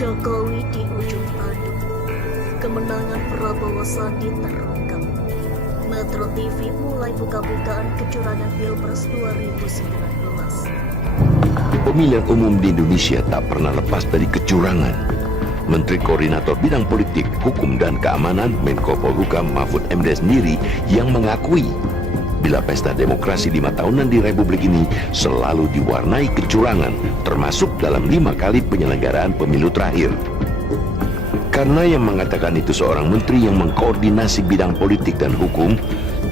Jokowi di ujung tanduk. Kemenangan Prabowo Sandi terungkap. Metro TV mulai buka-bukaan kecurangan Pilpres 2019. Pemilihan umum di Indonesia tak pernah lepas dari kecurangan. Menteri Koordinator Bidang Politik, Hukum dan Keamanan Menko Polhukam Mahfud MD sendiri yang mengakui bila pesta demokrasi 5 tahunan di Republik ini selalu diwarnai kecurangan, termasuk dalam 5 kali penyelenggaraan pemilu terakhir. Karena yang mengatakan itu seorang menteri yang mengkoordinasi bidang politik dan hukum,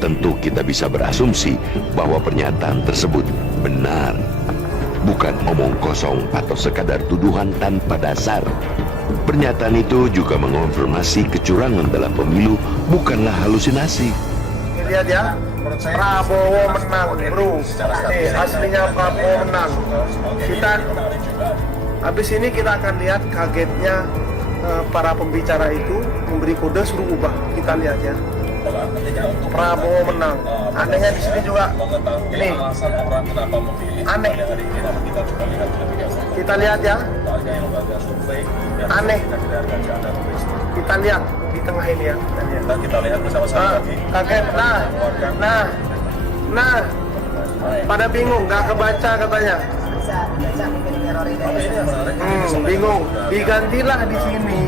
tentu kita bisa berasumsi bahwa pernyataan tersebut benar. Bukan omong kosong atau sekadar tuduhan tanpa dasar. Pernyataan itu juga mengonfirmasi kecurangan dalam pemilu bukanlah halusinasi. Lihat ya, Prabowo menang, bro. Aslinya Prabowo menang. Habis ini kita akan lihat kagetnya para pembicara itu memberi kode suruh ubah. Kita lihat ya. Prabowo menang. Anehnya di sini juga ini aneh. Kita lihat ya. Aneh. Kita lihat di tengah ini ya. Kita lihat bersama-sama tadi. Kaget. Nah. Pada bingung, nggak kebaca katanya. Bingung. Digantilah di sini.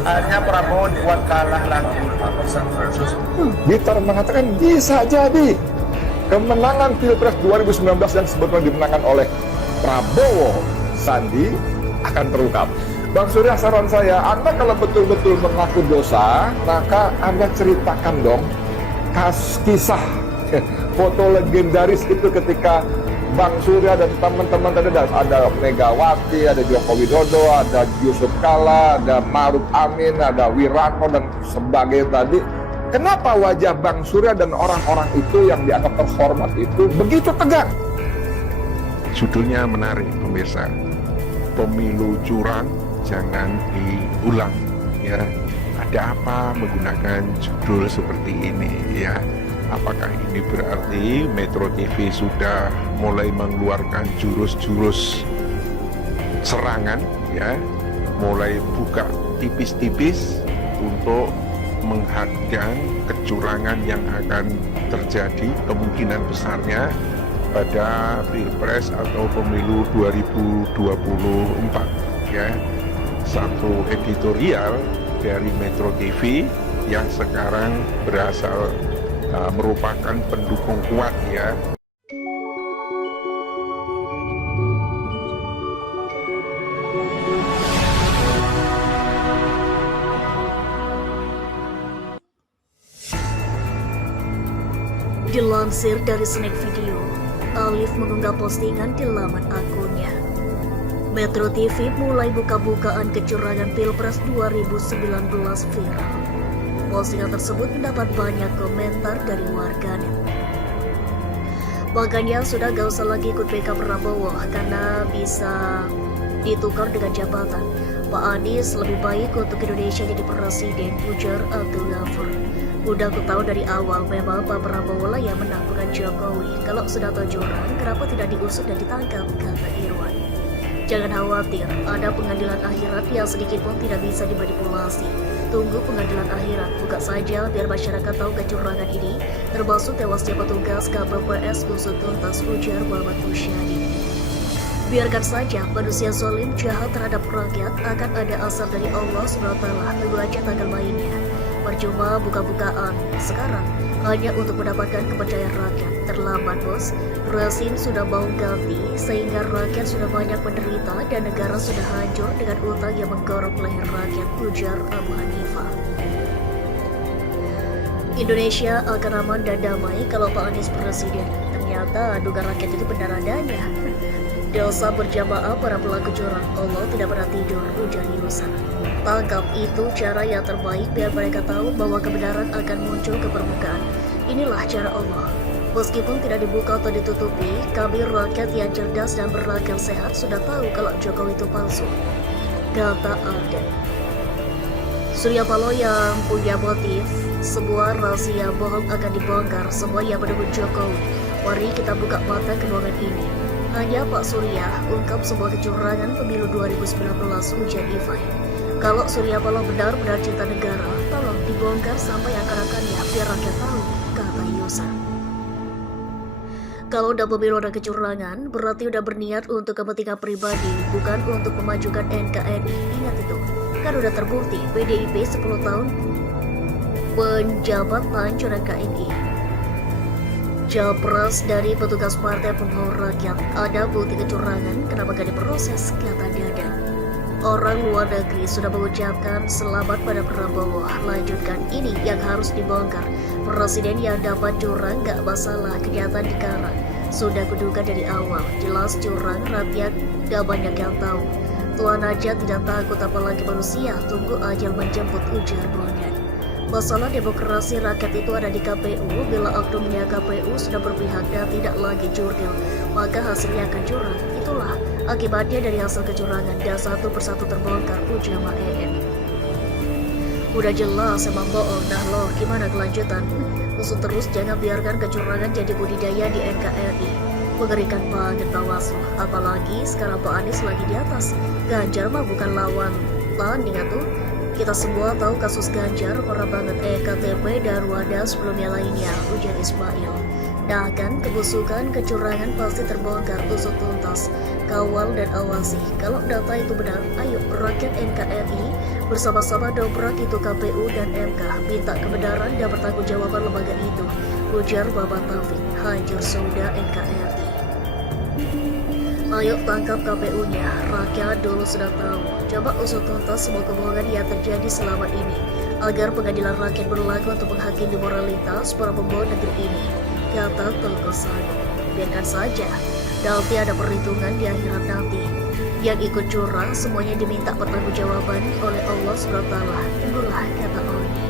Akhirnya Prabowo dibuat kalah lagi. Bitar mengatakan bisa jadi kemenangan Pilpres 2019 yang sebetulnya dimenangkan oleh Prabowo Sandi akan terungkap. Bang Surya, saran saya, Anda kalau betul-betul mengaku dosa, maka Anda ceritakan dong kisah foto legendaris itu ketika Bang Surya dan teman-teman tadi ada Megawati, ada Joko Widodo, ada Yusuf Kala, ada Maruf Amin, ada Wiranto dan sebagainya tadi. Kenapa wajah Bang Surya dan orang-orang itu yang dianggap terhormat itu begitu tegang? Judulnya menarik pemirsa, pemilu curang jangan diulang ya. Ada apa menggunakan judul seperti ini ya? Apakah ini berarti Metro TV sudah mulai mengeluarkan jurus-jurus serangan ya, mulai buka tipis-tipis untuk menghadang kecurangan yang akan terjadi kemungkinan besarnya pada Pilpres atau Pemilu 2024 ya. Satu editorial dari Metro TV yang sekarang berasal merupakan pendukung kuat ya. Dilansir dari Snack Video, Alif mengunggah postingan di laman akunnya. Metro TV mulai buka-bukaan kecurangan Pilpres 2019 viral. Postingan tersebut mendapat banyak komentar dari warganet. Makanya sudah gak usah lagi ikut backup Prabowo karena bisa ditukar dengan jabatan. Pak Anies lebih baik untuk Indonesia jadi presiden, ujar Abdul Ghafur. Udah aku tahu dari awal memang Pak Prabowo lah yang menang bukan Jokowi. Kalau sudah tahu jurang, kenapa tidak diusut dan ditangkap, kata Irwan. Jangan khawatir, ada pengadilan akhirat yang sedikit pun tidak bisa dimanipulasi. Tunggu pengadilan akhirat, buka saja biar masyarakat tahu kecurangan ini, termasuk tewasnya petugas KPPS usut tuntas, ujar Muhammad Musyadi. Biarkan saja manusia zalim jahat terhadap rakyat, akan ada asap dari Allah SWT, tunggu aja tanggal mainnya. Percuma buka-bukaan sekarang hanya untuk mendapatkan kepercayaan rakyat. Terlambat bos, rezim sudah mau ganti sehingga rakyat sudah banyak menderita dan negara sudah hancur dengan utang yang menggorok leher rakyat, ujar Abu Hanifah. Indonesia akan aman dan damai kalau Pak Anies presiden. Ternyata duga rakyat itu benar adanya. Dosa berjamaah para pelaku curang, Allah tidak pernah tidur, ujar Yunusa. Tangkap, itu cara yang terbaik biar mereka tahu bahwa kebenaran akan muncul ke permukaan. Inilah cara Allah. Meskipun tidak dibuka atau ditutupi, kami rakyat yang cerdas dan berakal sehat sudah tahu kalau Jokowi itu palsu, kata Alden. Surya Paloh yang punya motif, sebuah rahasia bohong akan dibongkar semua yang mendukung Jokowi. Mari kita buka mata kebohongan ini. Hanya Pak Surya ungkap sebuah kecurangan pemilu 2019, ujar Ifai. Kalau Surya Paloh benar-benar cinta negara, tolong dibongkar sampai akar-akarnya biar rakyat tahu, kata Yusan. Kalau udah pemilu ada kecurangan, berarti udah berniat untuk kepentingan pribadi, bukan untuk memajukan NKRI. Ingat itu, kan udah terbukti PDIP 10 tahun menjabat hancur NKRI. Capres dari petugas Partai Pengawal Rakyat, ada bukti kecurangan, kenapa gak diproses, kata Dadan. Orang luar negeri sudah mengucapkan selamat pada Prabowo. Lanjutkan, ini yang harus dibongkar. Presiden yang dapat curang gak masalah, kenyataan dikarang. Sudah kuduga dari awal, jelas curang, rakyat gak banyak yang tahu. Tuhan aja tidak takut apalagi manusia, tunggu ajal menjemput, ujar Bondan. Masalah demokrasi rakyat itu ada di KPU. Bila oknumnya KPU sudah berpihak dan tidak lagi jurdil, maka hasilnya akan curang. Itulah akibatnya dari hasil kecurangan dan satu persatu terbongkar, ujar Mak EM. Udah jelas emang bohong, nah loh gimana kelanjutan? Usut terus, jangan biarkan kecurangan jadi budidaya di NKRI. Mengerikan banget Bawaslu, apalagi sekarang Pak Anies lagi di atas. Ganjar mah bukan lawan tanding atuh. Kita semua tahu kasus Ganjar, parah banget EKTP dan Wadah sebelumnya lainnya, ujar Ismail. Nah kan, kebusukan, kecurangan pasti terbongkar, tusuk tuntas. Kawal dan awasi. Kalau data itu benar, ayo rakyat NKRI bersama-sama dobrak itu KPU dan MK. Minta kebenaran dan pertanggungjawaban lembaga itu, ujar Bapak Taufik. Hancur sudah NKRI. Ayo tangkap KPU-nya, rakyat dulu sudah tahu. Coba usut tuntas semua kebohongan yang terjadi selama ini, agar pengadilan rakyat berlaku untuk menghakimi moralitas para pembawa negeri ini, kata Tengku Sano. Biarkan saja, nanti ada perhitungan di akhirat nanti. Yang ikut curang semuanya diminta pertanggungjawaban oleh Allah SWT. Tunggulah, kata Oni.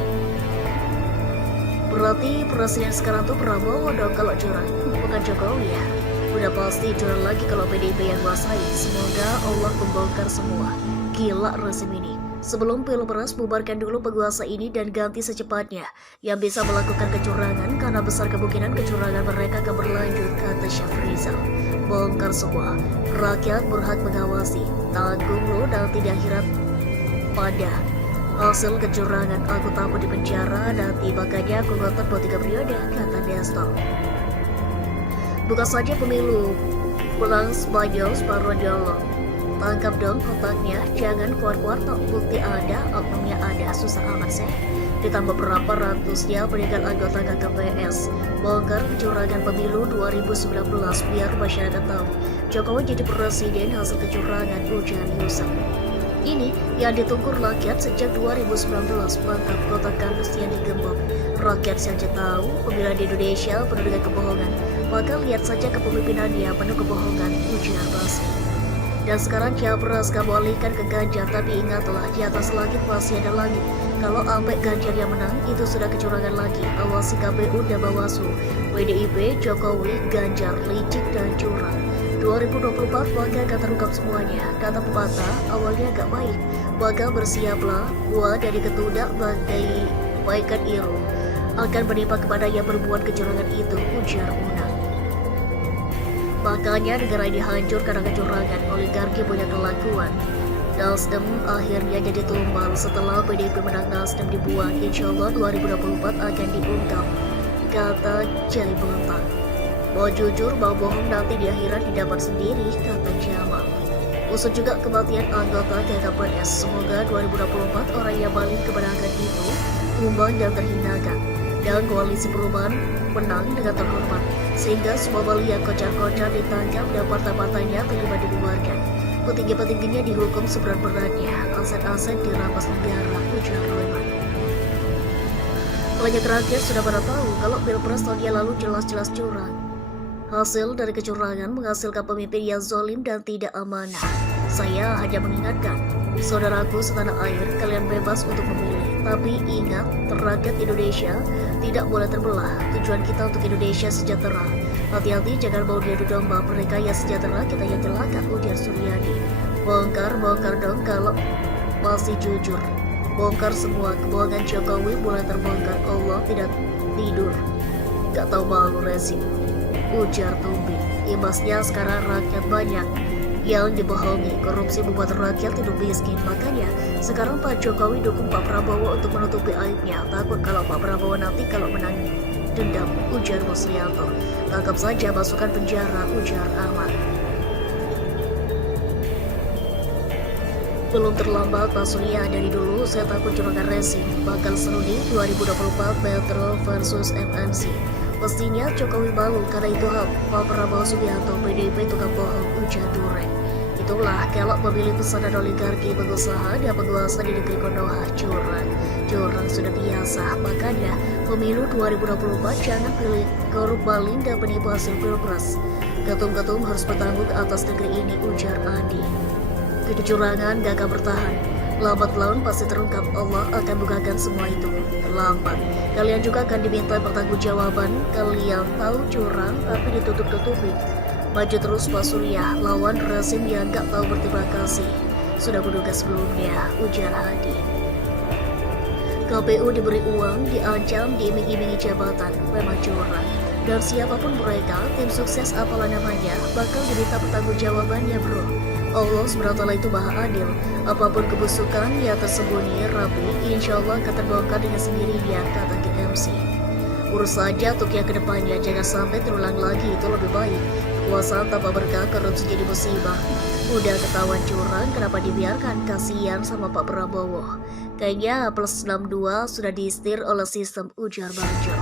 Berarti presiden sekarang tuh Prabowo dong kalau curang, bukan Jokowi ya? Udah pasti curang lagi kalau PDIP yang kuasai. Semoga Allah membongkar semua. Gila rezim ini. Sebelum Pilpres, bubarkan dulu penguasa ini dan ganti secepatnya. Yang bisa melakukan kecurangan karena besar kemungkinan kecurangan mereka akan berlanjut, kata Syafrizal. Bongkar semua. Rakyat berhak mengawasi. Tanggung lo nanti di akhirat pada hasil kecurangan. Aku takut di penjara nanti, makanya aku ngotot buat 3 periode, kata Destor. Bukan saja pemilu, pulang Spanyol separuh dialog. Tangkap dong otaknya, jangan keluar-keluar tok, bukti ada, oknumnya ada, susah amat sih. Ditambah berapa ratusnya peninggal anggota KKPS. Bongkar kecurangan pemilu 2019 biar masyarakat tahu Jokowi jadi presiden hasil kecurangan, ujar Yusuf. Ini yang ditunggu rakyat sejak 2019, mantap kota kardus yang digembok. Rakyat saja tahu pemilihan di Indonesia penuh dengan kebohongan, maka lihat saja kepemimpinannya penuh kebohongan, ujar Basi. Dan sekarang Capres kamu alihkan ke Ganjar, tapi ingatlah di atas langit masih ada langit. Kalau sampai Ganjar yang menang, itu sudah kecurangan lagi. Awasi KPU dan Bawaslu. PDIP, Jokowi, Ganjar, licik dan curang. 2024 maka akan terungkap semuanya. Kata pepatah, awalnya agak baik, maka bersiaplah buah dari ketudak bagai baikan iru akan menimpa kepada yang berbuat kecurangan itu, ujar Unang. Makanya negara ini hancur karena kecurangan, oligarki punya kelakuan. Nasdem akhirnya jadi tumbal setelah PDIP menang, Nasdem dibuang. Insya Allah 2024 akan diungkap, kata Jai Belentang. Mau jujur, mau bohong nanti di akhirat didapat sendiri, kata Jamal. Usut juga kematian anggota KKPS. Semoga 2024 orang yang paling kemenangan itu tumbang dan terhinakan, dan koalisi perubahan menang dengan terhormat, sehingga semua Bali yang kocar-kocar ditangkap dan partai-partainya terlibat dibubarkan. Petinggi-petingginya dihukum seberat-beratnya, aset-aset dirampas negara, ujar Royman. Banyak rakyat sudah pada tahu kalau Pilpres tahun yang lalu jelas-jelas curang. Hasil dari kecurangan menghasilkan pemimpin yang zalim dan tidak amanah. Saya hanya mengingatkan, saudaraku setanah air, kalian bebas untuk memilih. Tapi ingat, rakyat Indonesia tidak boleh terbelah. Tujuan kita untuk Indonesia sejahtera. Hati-hati jangan mau diadu domba, mereka yang sejahtera, kita yang celaka, ujar Suryadi. Bongkar dong kalau masih jujur. Bongkar semua kebohongan Jokowi mulai terbongkar. Allah tidak tidur, gak tahu malu rezim, ujar Tumbi. Imbasnya sekarang rakyat banyak yang dibohongi, korupsi membuat rakyat hidup miskin. Makanya sekarang Pak Jokowi dukung Pak Prabowo untuk menutupi aibnya. Takut kalau Pak Prabowo nanti kalau menang dendam, ujar Muslianto. Tangkap saja, masukkan penjara, ujar Ahmad. Belum terlambat Pak Surya, dari dulu saya takut juragan racing. Bakal seru di 2024 Metro versus MNC. Pastinya Jokowi malu karena itu hak Pak Prabowo Subianto, PDIP tukang bohong, ujar Dureng. Itulah kalau memilih pesanan oligarki, pengusaha dan penguasa di negeri Konoha, curang sudah biasa. Makanya pemilu 2024 jangan pilih korup maling dan penipu hasil pilpres. Ketum-ketum harus bertanggung atas negeri ini, ujar Andi. Kecurangan gak akan bertahan. Lambat laun pasti terungkap, Allah akan bukakan semua itu. Terlambat, kalian juga akan diminta pertanggungjawaban. Kalian tahu curang tapi ditutup-tutupi. Maju terus Pak Surya, lawan rezim yang gak tahu berterima kasih. Sudah menduga sebelumnya, ujar Hadi. KPU diberi uang, diancam, diiming-imingi jabatan, memang curang. Dan siapapun mereka, tim sukses apalah namanya, bakal diminta pertanggungjawabannya bro. Allah SWT itu maha adil. Apapun kebusukan yang tersembunyi rapi, insya Allah akan terbongkar dengan sendirinya, kata GMC. Urus saja untuk yang kedepannya, jangan sampai terulang lagi, itu lebih baik. Kekuasaan tanpa berkah, korupsi jadi musibah. Udah ketahuan curang, kenapa dibiarkan? Kasihan sama Pak Prabowo. Kayaknya plus 62 sudah disetir oleh sistem, ujar Barjo.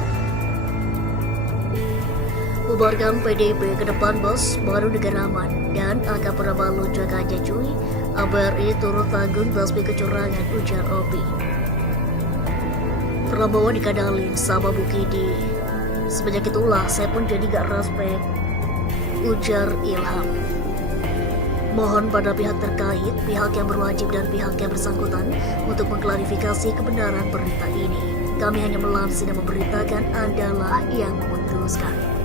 Bubarkan PDIP ke depan bos, baru negara aman. Dan akan pernah malu juga aja cuy. ABRI turut tanggung basmi kecurangan, ujar Obi. Prabowo dikadalin sama Bukidi. Semenjak itulah saya pun jadi gak respect, ujar Ilham. Mohon pada pihak terkait, pihak yang berwajib dan pihak yang bersangkutan untuk mengklarifikasi kebenaran berita ini. Kami hanya melansir dan memberitakan, Anda lah yang memutuskan.